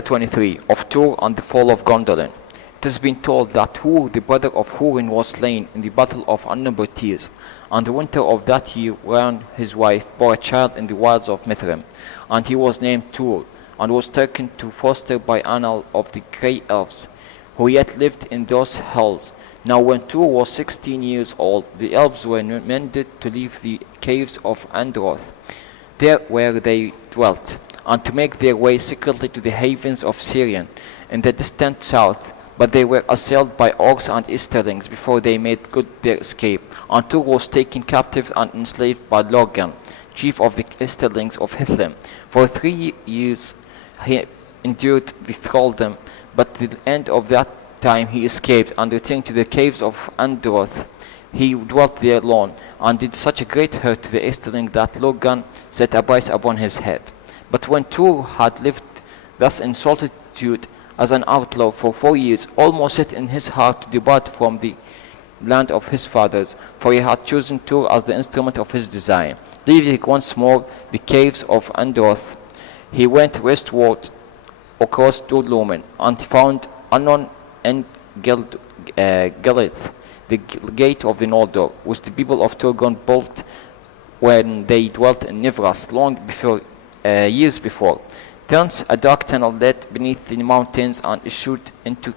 23 of Tuor and the fall of Gondolin. It has been told that Tuor, the brother of Húrin, was slain in the battle of unnumbered tears. And the winter of that year, Ran, his wife, bore a child in the wilds of Mithrim, and he was named Tuor, and was taken to foster by Anal of the Grey Elves, who yet lived in those hills. Now when Tuor was 16 years old, the elves were mended to leave the caves of Androth, there where they dwelt, and to make their way secretly to the havens of Sirion, in the distant south. But they were assailed by orcs and easterlings before they made good their escape. And Tuor was taken captive and enslaved by Lorgan, chief of the easterlings of Hithlum. For 3 years he endured the thraldom, but at the end of that time he escaped and returned to the caves of Androth. He dwelt there alone, and did such a great hurt to the easterling that Lorgan set a price upon his head. But when Tuor had lived thus in solitude as an outlaw for 4 years, almost set in his heart to depart from the land of his fathers, for he had chosen Tuor as the instrument of his design. Leaving once more the caves of Androth, he went westward across to Lumen, and found Anon and Gelith, the gate of the Noldor, which the people of Turgon built when they dwelt in Nivras years before. Thence a dark tunnel led beneath the mountains and issued into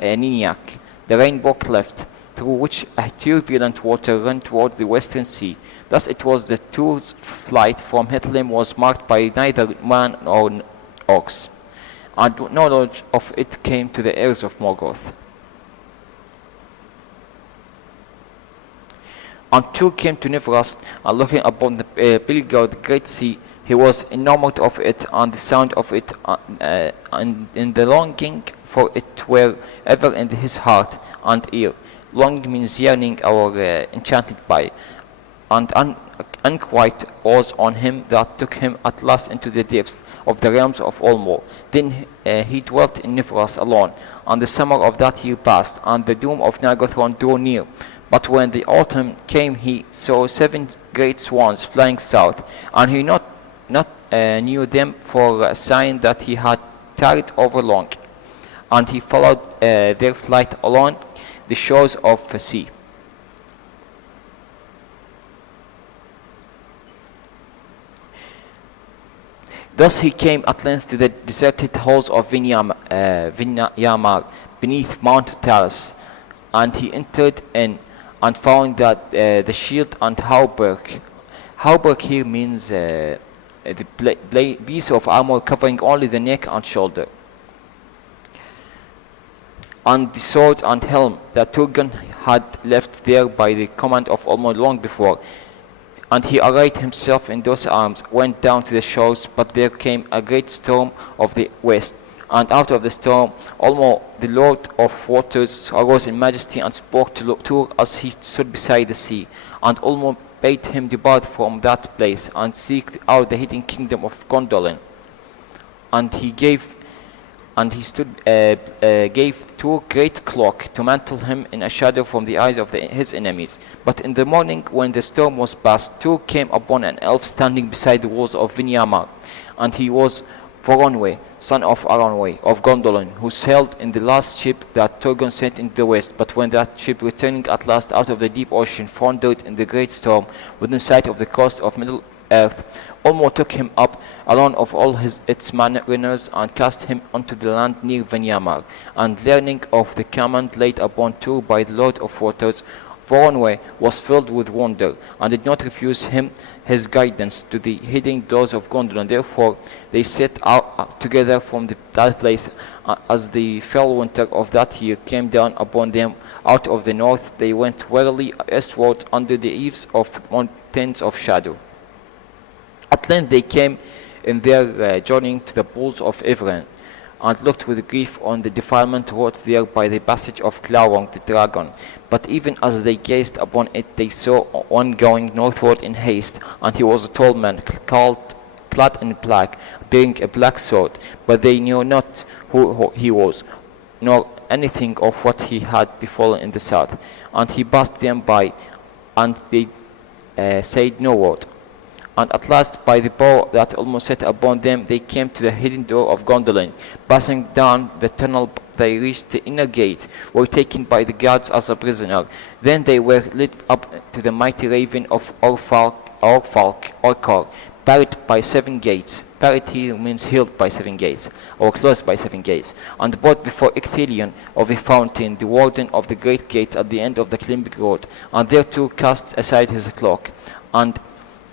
Niniak, the rainbow cleft, through which a turbulent water ran toward the western sea. Thus it was that Tuor's flight from Hithlum was marked by neither man nor ox, and knowledge of it came to the ears of Morgoth. And Tuor came to Nivrast, and looking upon the Bilgard, the great sea, he was enamored of it, and the sound of it, and in the longing for it were ever in his heart and ear. Longing means yearning or enchanted by, and unquiet was on him that took him at last into the depths of the realms of Olmor. Then he dwelt in Nifras alone, and the summer of that year passed, and the doom of Nargothrond drew near. But when the autumn came, he saw 7 great swans flying south, and he not knew them for a sign that he had tarried over long, and he followed their flight along the shores of the sea. Thus he came at length to the deserted halls of Vinyamar beneath Mount Taras, and he entered in and found that the shield and hauberk here means the piece of armour covering only the neck and shoulder, and the sword and helm that Turgon had left there by the command of Olmor long before. And he arrayed himself in those arms, went down to the shores, but there came a great storm of the west, and out of the storm Olmor, the Lord of Waters, arose in majesty and spoke to Tuor as he stood beside the sea. And Olmor bade him depart from that place and seek out the hidden kingdom of Gondolin. And he gave Tuor great cloak to mantle him in a shadow from the eyes of his enemies. But in the morning, when the storm was past, Tuor came upon an elf standing beside the walls of Vinyamar, and he was Voronwe, son of Aronwe of Gondolin, who sailed in the last ship that Turgon sent into the west. But when that ship, returning at last out of the deep ocean, foundered in the great storm within sight of the coast of Middle Earth, Olmor took him up alone of all its mariners, and cast him onto the land near Vinyamar. And learning of the command laid upon Tuor by the Lord of Waters, Voronwe was filled with wonder, and did not refuse him his guidance to the hidden doors of Gondolin. Therefore they set out together from that place. As the fell winter of that year came down upon them out of the north, they went warily eastward under the eaves of mountains of shadow. At length they came in their journeying to the pools of Ivren, and looked with grief on the defilement wrought there by the passage of Glaurung the dragon. But even as they gazed upon it, they saw one going northward in haste, and he was a tall man, clad in black, bearing a black sword. But they knew not who he was, nor anything of what he had befallen in the south. And he passed them by, and they said no word. And at last, by the bow that almost set upon them, they came to the hidden door of Gondolin. Passing down the tunnel, they reached the inner gate, were taken by the guards as a prisoner. Then they were led up to the mighty raven of Orkar, barred by 7 gates. Barred here means healed by 7 gates, or closed by 7 gates, and brought before Icthelion of the fountain, the warden of the great gate at the end of the climbing road, and there too cast aside his cloak, and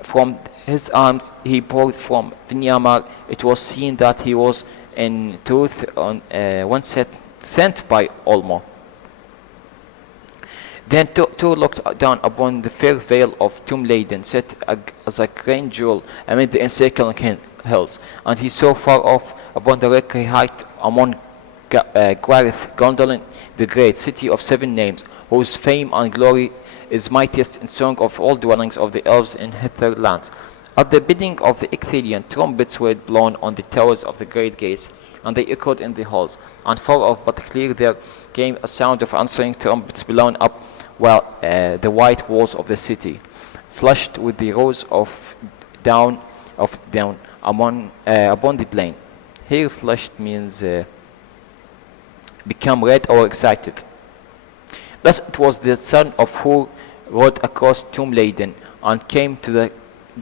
from his arms he poured from Vinyamar. It was seen that he was in truth one sent by Olmo. Then Tuor looked down upon the fair vale of Toomladen, set as a grand jewel amid the encircling hills, and he saw far off upon the rocky height among Gwareth, Gondolin, the great city of 7 names, whose fame and glory is mightiest in song of all dwellings of the elves in hither lands. At the bidding of the Icthelion, trumpets were blown on the towers of the great gates, and they echoed in the halls. And far off but clear there came a sound of answering trumpets blown up while the white walls of the city, flushed with the rose of down upon the plain. Here flushed means become red or excited. Thus it was the son of who rode across Toomladen and came to the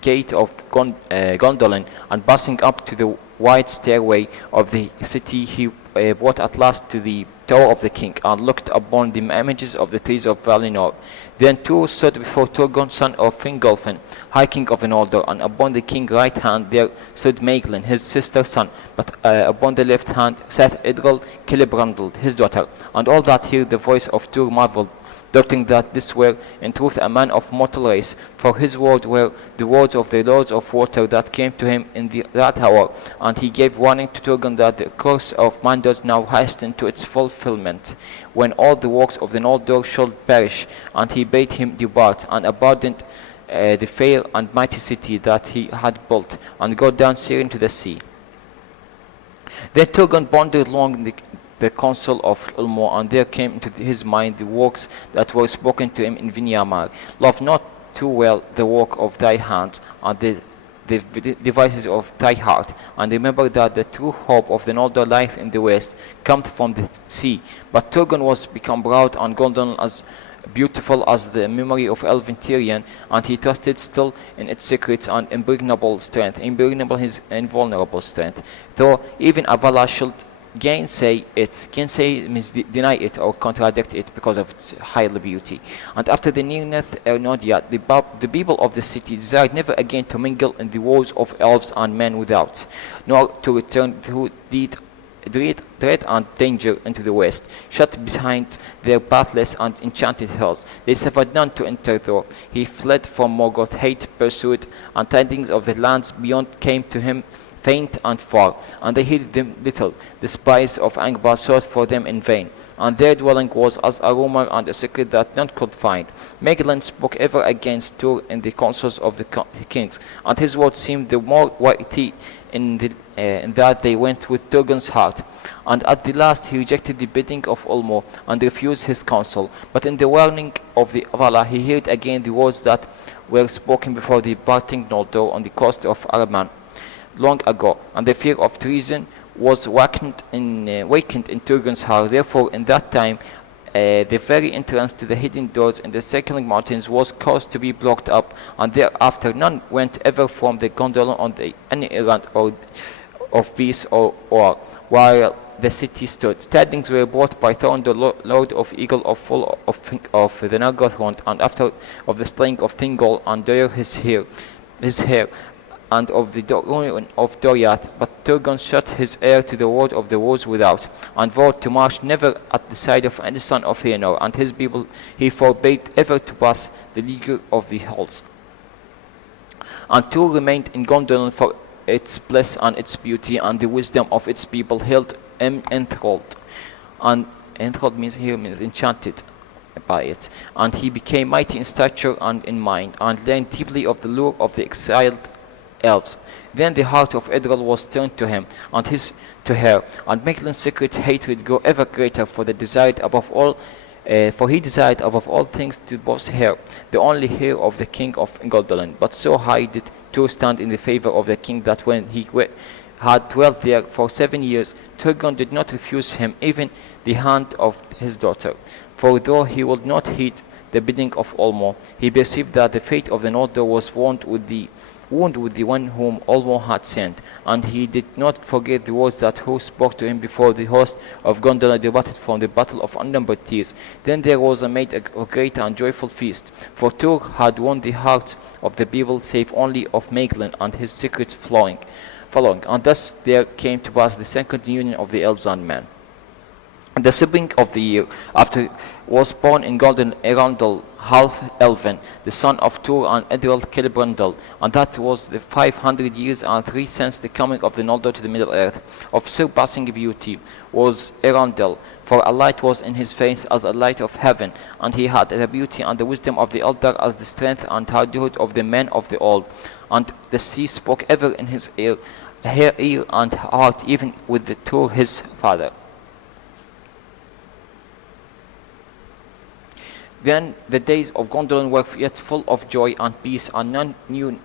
gate of Gondolin, and passing up to the wide stairway of the city, he brought at last to the tower of the king, and looked upon the images of the trees of Valinor. Then Tuor stood before Turgon, son of Fingolfin, high king of the Noldor, and upon the king's right hand there stood Maeglin, his sister's son, but upon the left hand sat Idril Celebrandal, his daughter. And all that heard the voice of Tuor marveled, doubting that this were in truth a man of mortal race, for his words were the words of the lords of water that came to him in that hour. And he gave warning to Turgon that the course of man does now hasten to its fulfillment, when all the works of the Noldor should perish. And he bade him depart, and abandon the fair and mighty city that he had built, and go down Syrian to the sea. Then Turgon pondered long the counsel of Ulmo, and there came into his mind the works that were spoken to him in Vinyamar. Love not too well the work of thy hands, and the devices of thy heart, and remember that the true hope of the Noldor life in the west cometh from the sea. But Turgon was become proud and Gondolin as beautiful as the memory of elven Tyrion, and he trusted still in its secrets and impregnable his invulnerable strength, though even Avala should gainsay it. Gainsay means deny it or contradict it because of its high beauty. And after the nearness Ernodia, the people of the city desired never again to mingle in the wars of elves and men without, nor to return through dread and danger into the west, shut behind their pathless and enchanted hills. They suffered none to enter though. He fled from Morgoth, hate pursued, and tidings of the lands beyond came to him faint and far, and they heeded them little. The spies of Angband sought for them in vain, and their dwelling was as a rumor and a secret that none could find. Maeglin spoke ever against Tuor in the councils of the kings, and his words seemed the more weighty in that they went with Turgon's heart. And at the last he rejected the bidding of Ulmo and refused his counsel. But in the warning of the Avala he heard again the words that were spoken before the parting Noldor on the coast of Araman long ago, and the fear of treason was awakened in Turgon's heart. Therefore, in that time, the very entrance to the hidden doors in the circling mountains was caused to be blocked up, and thereafter none went ever from the Gondolin on any errand or of peace or while the city stood. Tidings were brought by Thorin, the Lord of Eagle, of full of the Nargothrond, and after of the slaying of Thingol and Doir his hair, and of the ruin of Doriath. But Turgon shut his ear to the word of the wars without, and vowed to march never at the side of any son of Fëanor, and his people he forbade ever to pass the leaguer of the halls. And Tuor remained in Gondolin for its bliss and its beauty, and the wisdom of its people held him enthralled. And enthralled means enchanted by it. And he became mighty in stature and in mind, and learned deeply of the lure of the exiled elves. Then the heart of Idril was turned to him, and his to her, and Maeglin's secret hatred grew ever greater, for he desired above all things to boast her, the only heir of the king of Gondolin. But so high did Tuor stand in the favor of the king that when he had dwelt there for 7 years, Turgon did not refuse him even the hand of his daughter. For though he would not heed the bidding of Olmo, he perceived that the fate of the Noldor was wound with the one whom Olmo had sent, and he did not forget the words that Hur spoke to him before the host of Gondolin departed from the battle of unnumbered tears. Then there was made a great and joyful feast, for Tuor had won the hearts of the people, save only of Maeglin and his secrets following, and thus there came to pass the second union of the elves and men. In the spring of the year after was born in Gondolin Eärendil, half-elven, the son of Tuor and Ediril Celebrimbor, and that was the 500 years and 3 since the coming of the Noldor to the Middle Earth. Of surpassing beauty was Eärendil, for a light was in his face as a light of heaven, and he had the beauty and the wisdom of the elder as the strength and hardihood of the men of the old. And the sea spoke ever in his ear and heart, even with the Tuor his father. Then the days of Gondolin were yet full of joy and peace, and none knew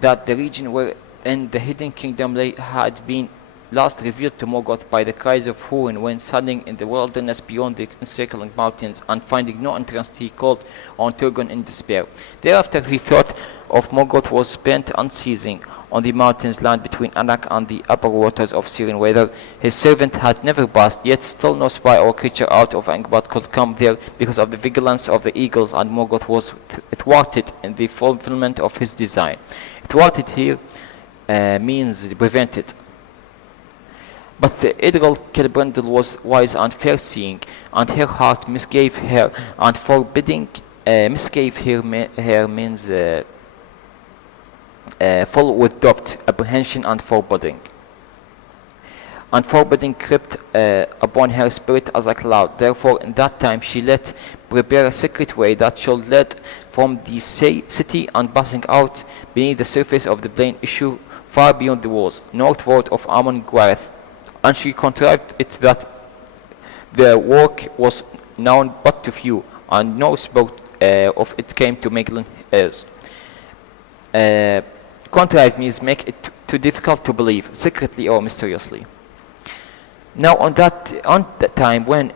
that the region wherein the hidden kingdom lay had been last revealed to Morgoth by the cries of Húin when standing in the wilderness beyond the encircling mountains, and finding no entrance he called on Turgon in despair. Thereafter he thought of Morgoth was spent unceasing on the mountains land between Anak and the upper waters of Sirin, whither his servant had never passed, yet still no spy or creature out of Angband could come there because of the vigilance of the eagles, and Morgoth was thwarted in the fulfillment of his design. Thwarted here means prevented. But the Ediril Celebrimbor was wise and fair-seeing, and her heart misgave her, and forbidding misgave her means full with doubt, apprehension, and foreboding. And foreboding crept upon her spirit as a cloud. Therefore in that time she let prepare a secret way that should lead from the city, and passing out beneath the surface of the plain issue far beyond the walls, northward of Amon Gwareth. And she contrived it that the work was known but to few, and no spoke of it came to Maeglin ears. Contrived means make it too difficult to believe, secretly or mysteriously. Now on the time when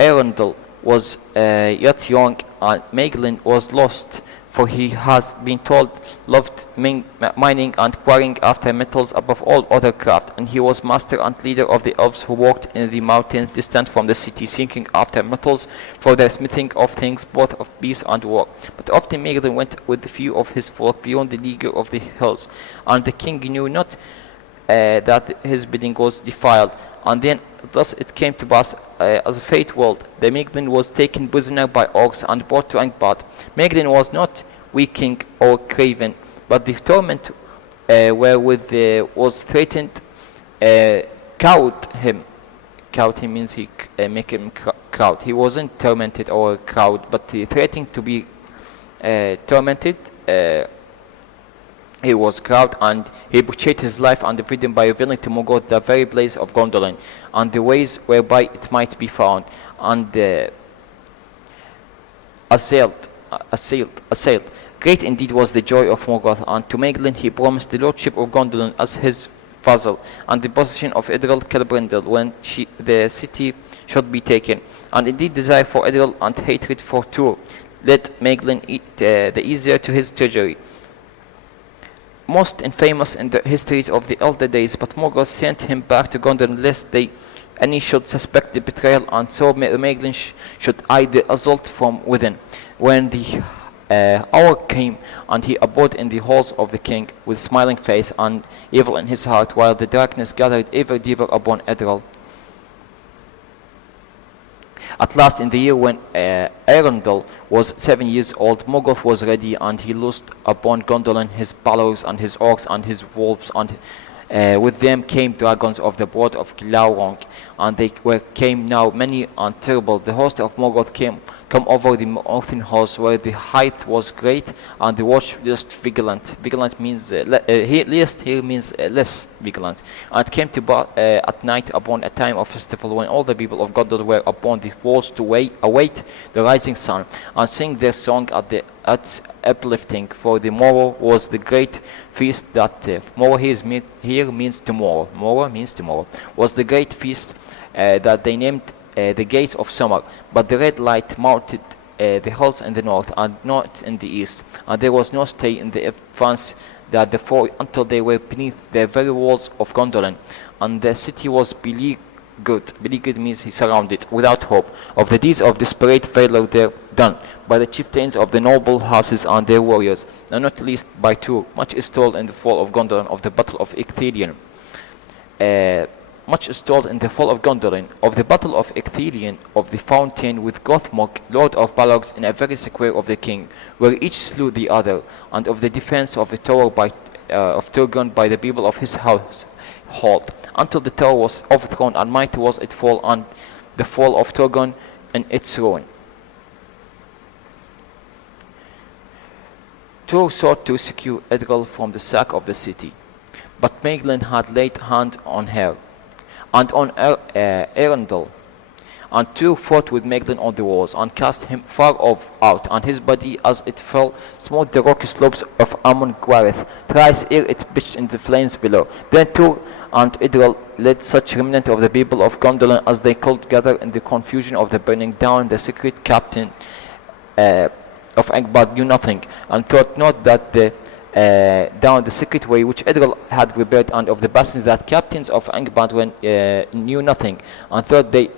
Eärendil was yet young, and Maeglin was lost, for he has been told loved mining and quarrying after metals above all other craft, and he was master and leader of the elves who walked in the mountains distant from the city, seeking after metals for their smithing of things both of peace and war. But often Maeglin went with a few of his folk beyond the league of the hills, and the king knew not that his bidding was defiled. And then thus it came to pass, as fate willed, the Maeglin was taken prisoner by orcs and brought to Angband. Maeglin was not weaking or craven, but the torment wherewith was threatened cowed him. Cowed him means he make him cowed. He wasn't tormented or cowed, but he threatened to be tormented. He was cowed, and he betrayed his life and freedom by revealing to Morgoth the very place of Gondolin, and the ways whereby it might be found, and assailed. Great indeed was the joy of Morgoth, and to Maeglin he promised the lordship of Gondolin as his vassal, and the possession of Ediril Celebrimbor when the city should be taken. And indeed desire for Ediril and hatred for Tuor led Maeglin the easier to his treasury. Most infamous in the histories of the elder days, but Morgoth sent him back to Gondolin lest any should suspect the betrayal, and so Maeglin should eye the assault from within. When the hour came, and he abode in the halls of the king with smiling face and evil in his heart, while the darkness gathered ever deeper upon Ediril. At last, in the year when Eärendil was 7 years old, Morgoth was ready, and he loosed upon Gondolin his ballows and his orcs and his wolves, and with them came dragons of the blood of Glaurung, and they came now many and terrible. The host of Morgoth come over the northern halls where the height was great and the watch just vigilant. Vigilant means here means less vigilant. And came to at night upon a time of festival when all the people of Gondor were upon the walls to await the rising sun and sing their song at uplifting. For the morrow was the great feast that morrow here means tomorrow. Morrow means tomorrow. Was the great feast that they named the gates of summer, but the red light mounted the hills in the north and not in the east, and there was no stay in the advance that the four until they were beneath the very walls of Gondolin, and the city was beleaguered. Beleaguered means surrounded, without hope, of the deeds of desperate valor there done by the chieftains of the noble houses and their warriors, and not least by Tuor. Much is told in the fall of Gondolin of the battle of Icthelion. Much is told in the fall of Gondolin of the battle of Icthelion, of the fountain with Gothmog, lord of Balrogs, in a very square of the king, where each slew the other, and of the defense of the tower of Turgon by the people of his household, until the tower was overthrown, and mighty was its fall, and the fall of Turgon and its ruin. Tuor sought to secure Edgil from the sack of the city, but Maeglin had laid hand on her, and on Eärendil, and Tuor fought with Maeglin on the walls, and cast him far out, and his body, as it fell, smote the rocky slopes of Amon Gwareth, thrice ere it pitched in the flames below. Then Tuor and Idril led such remnant of the people of Gondolin as they could gather in the confusion of the burning down. The secret captain of Angband knew nothing, and thought not that down the secret way which Idril had prepared, and of the bastions that captains of Angband knew nothing, and thought they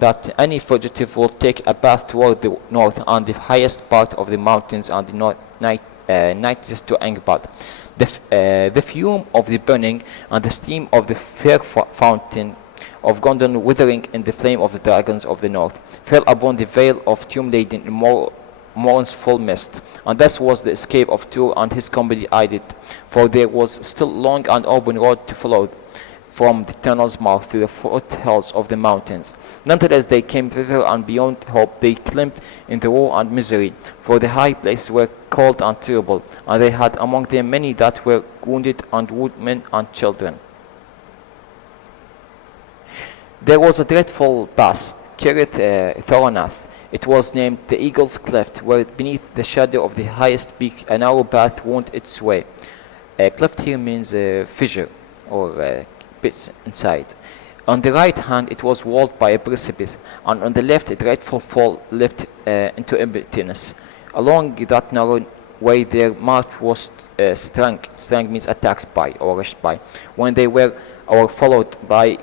that any fugitive would take a path toward the north and the highest part of the mountains and the nearest to Angband. The fume of the burning and the steam of the fair fountain of Gondolin withering in the flame of the dragons of the north fell upon the vale of tomb-laden in morn's full mist, and thus was the escape of Tuor and his company aided, for there was still long and open road to follow from the tunnel's mouth to the foothills of the mountains. Nonetheless they came thither, and beyond hope they climbed in the woe and misery, for the high places were cold and terrible, and they had among them many that were wounded, and women and children. There was a dreadful pass, Cirith Thoranath. It was named the Eagle's Cleft, where beneath the shadow of the highest peak a narrow path wound its way. Cleft here means fissure, or pits inside. On the right hand it was walled by a precipice, and on the left a dreadful fall leapt into emptiness. Along that narrow way their march was strung means attacked by, or rushed by, when they were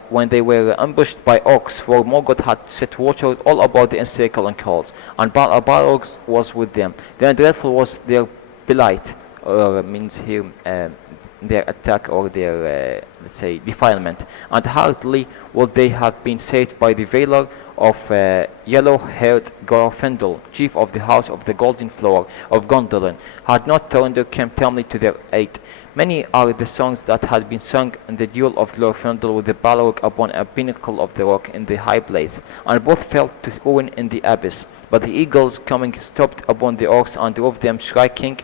when they were ambushed by orcs, for Morgoth had set watch out all about the encircling halls, and Balrog was with them. Then dreadful was their blight, or means here their attack, or their let's say defilement, and hardly would they have been saved by the valor of yellow-haired Glorfindel, chief of the house of the Golden Flower of Gondolin, had not Thoronder come tamely to their aid. Many are the songs that had been sung in the duel of Glorfindel with the Balrog upon a pinnacle of the rock in the high place, and both fell to ruin in the abyss. But the eagles coming stopped upon the orcs and drove them shrieking.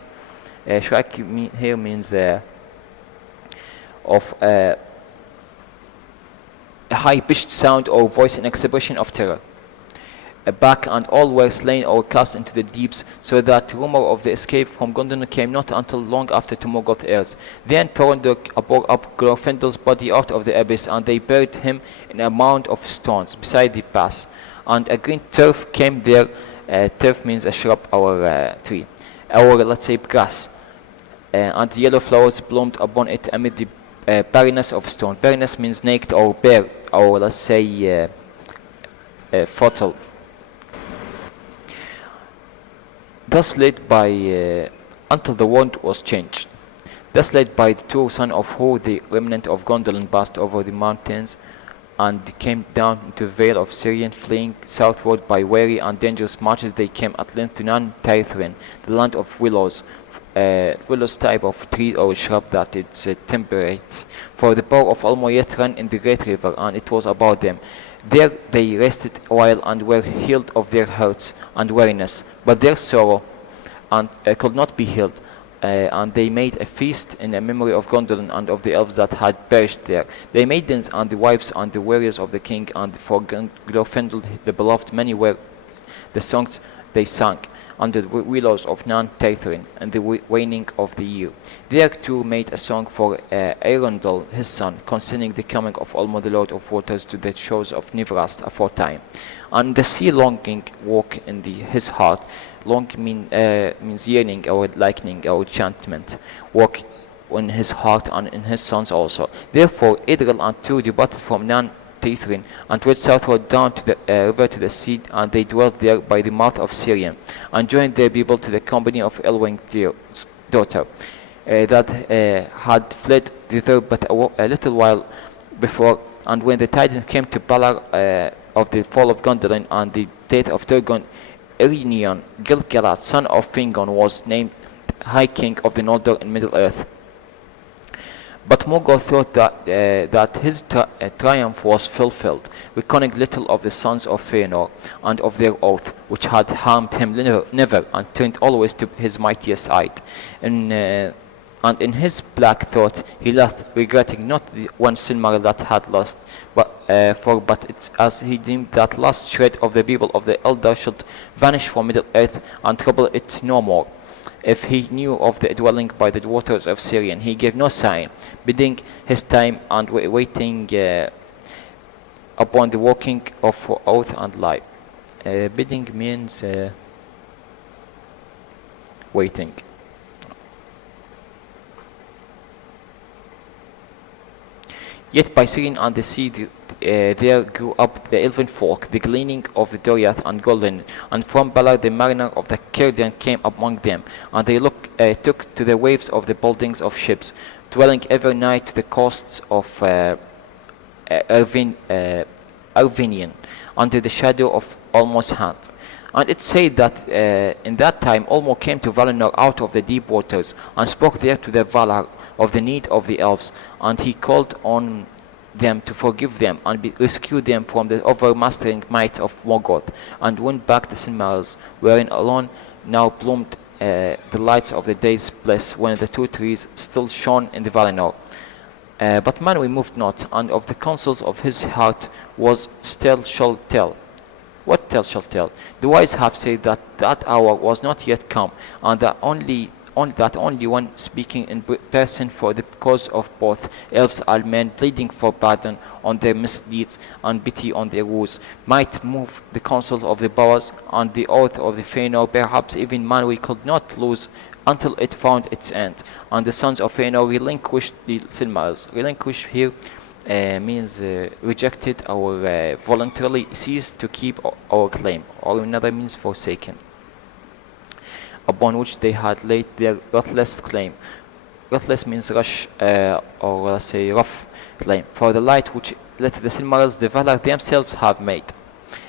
Shrieking here means of a high-pitched sound or voice in expression of terror. Back, and all were slain or cast into the deeps, so that rumor of the escape from Gondolin came not until long after to Morgoth's heirs. Then Thoronder bore up Glorfindel's body out of the abyss, and they buried him in a mound of stones beside the pass. And a green turf came there. Turf means a shrub or tree, or let's say grass, and yellow flowers bloomed upon it amid the barrenness of stone. Barrenness means naked or bare, or let's say fertile. Thus led by until the world was changed. Thus led by the Tuor son of Hor, the remnant of Gondolin passed over the mountains and came down into the vale of Sirion, fleeing southward by weary and dangerous marches. They came at length to Nan Taithrin, the land of willows. Willows type of tree or shrub that it's temperate. For the bow of Almoyet ran in the great river, and it was about them. There they rested a while and were healed of their hurts and weariness, but their sorrow could not be healed. And they made a feast in the memory of Gondolin and of the elves that had perished there. The maidens and the wives and the warriors of the king, and for Glorfindel the beloved, many were the songs they sang under the willows of Nan Teithrin and the waning of the year. There too made a song for Arundel his son, concerning the coming of Almo the Lord of Waters to the shores of Nivrast aforetime. And the sea longing woke in his heart. Long means yearning or likening or enchantment. Woke in his heart and in his sons also. Therefore Idril and Tuor departed from Nan Teithrin and went southward down to the river to the sea, and they dwelt there by the mouth of Sirion, and joined their people to the company of Elwing's daughter, that had fled thither but a little while before. And when the tidings came to Valar of the fall of Gondolin and the death of Turgon, Erinion, Gil-galad, son of Fingon, was named High King of the Noldor in Middle-earth. But Morgoth thought that his triumph was fulfilled, reckoning little of the sons of Fëanor and of their oath, which had harmed him never, and turned always to his mightiest height. And in his black thought he left, regretting not the one Silmaril that had lost, but it's as he deemed that last shred of the people of the Eldar should vanish from Middle-earth and trouble it no more. If he knew of the dwelling by the waters of Sirion, he gave no sign, biding his time and waiting upon the walking of oath and life. Bidding means waiting. Yet by Sirion and the sea there grew up the elven folk, the gleaning of the Doriath and Gondolin, and from Valar the mariner of the Círdan came among them, and they took to the waves of the buildings of ships, dwelling ever nigh to the coasts of Arvinian, under the shadow of Olmo's hand. And it said that in that time Olmo came to Valinor out of the deep waters, and spoke there to the Valar of the need of the elves, and he called on them to forgive them and rescue them from the overmastering might of Morgoth, and went back the Silmarils, wherein alone now bloomed the lights of the day's bliss, when the two trees still shone in the Valinor. But Manwë moved not, and of the counsels of his heart was tale shall tell. What tale shall tell? The wise have said that that hour was not yet come, and that only one speaking in person for the cause of both elves and men, pleading for pardon on their misdeeds and pity on their woes, might move the counsels of the powers and the oath of the Fëanor. Perhaps even Manwë could not lose until it found its end, and the sons of Fëanor relinquished the Silmarils. Relinquish here means rejected or voluntarily ceased to keep our claim, or another means forsaken, upon which they had laid their ruthless claim. Ruthless means rush, or let's say rough claim, for the light which let the Silmarils the Valar themselves have made.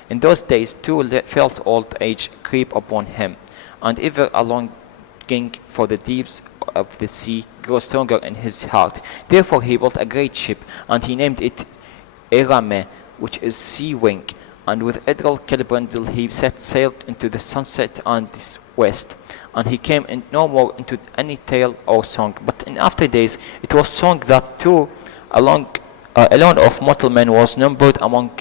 In those days Tuor felt old age creep upon him, and ever a longing for the deeps of the sea grew stronger in his heart. Therefore he built a great ship, and he named it Eramé, which is sea wing, and with Idril Celebrimbor he set sail into the sunset and the west, and he came in no more into any tale or song, but in after days it was sung that Tuor alone of mortal men was numbered among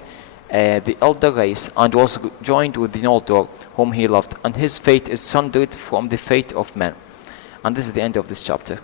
the elder race, and was joined with the Noldor whom he loved, and his fate is sundered from the fate of men. And this is the end of this chapter.